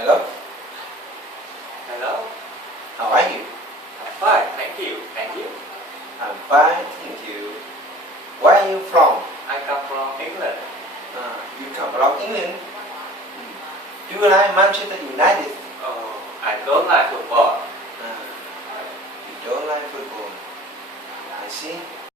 Hello. Hello. How are you? I'm fine, thank you. And you? I'm fine, thank you. Where are you from? I come from England. You come from England? Do you like Manchester United? Oh, I don't like football. You don't like football. I see.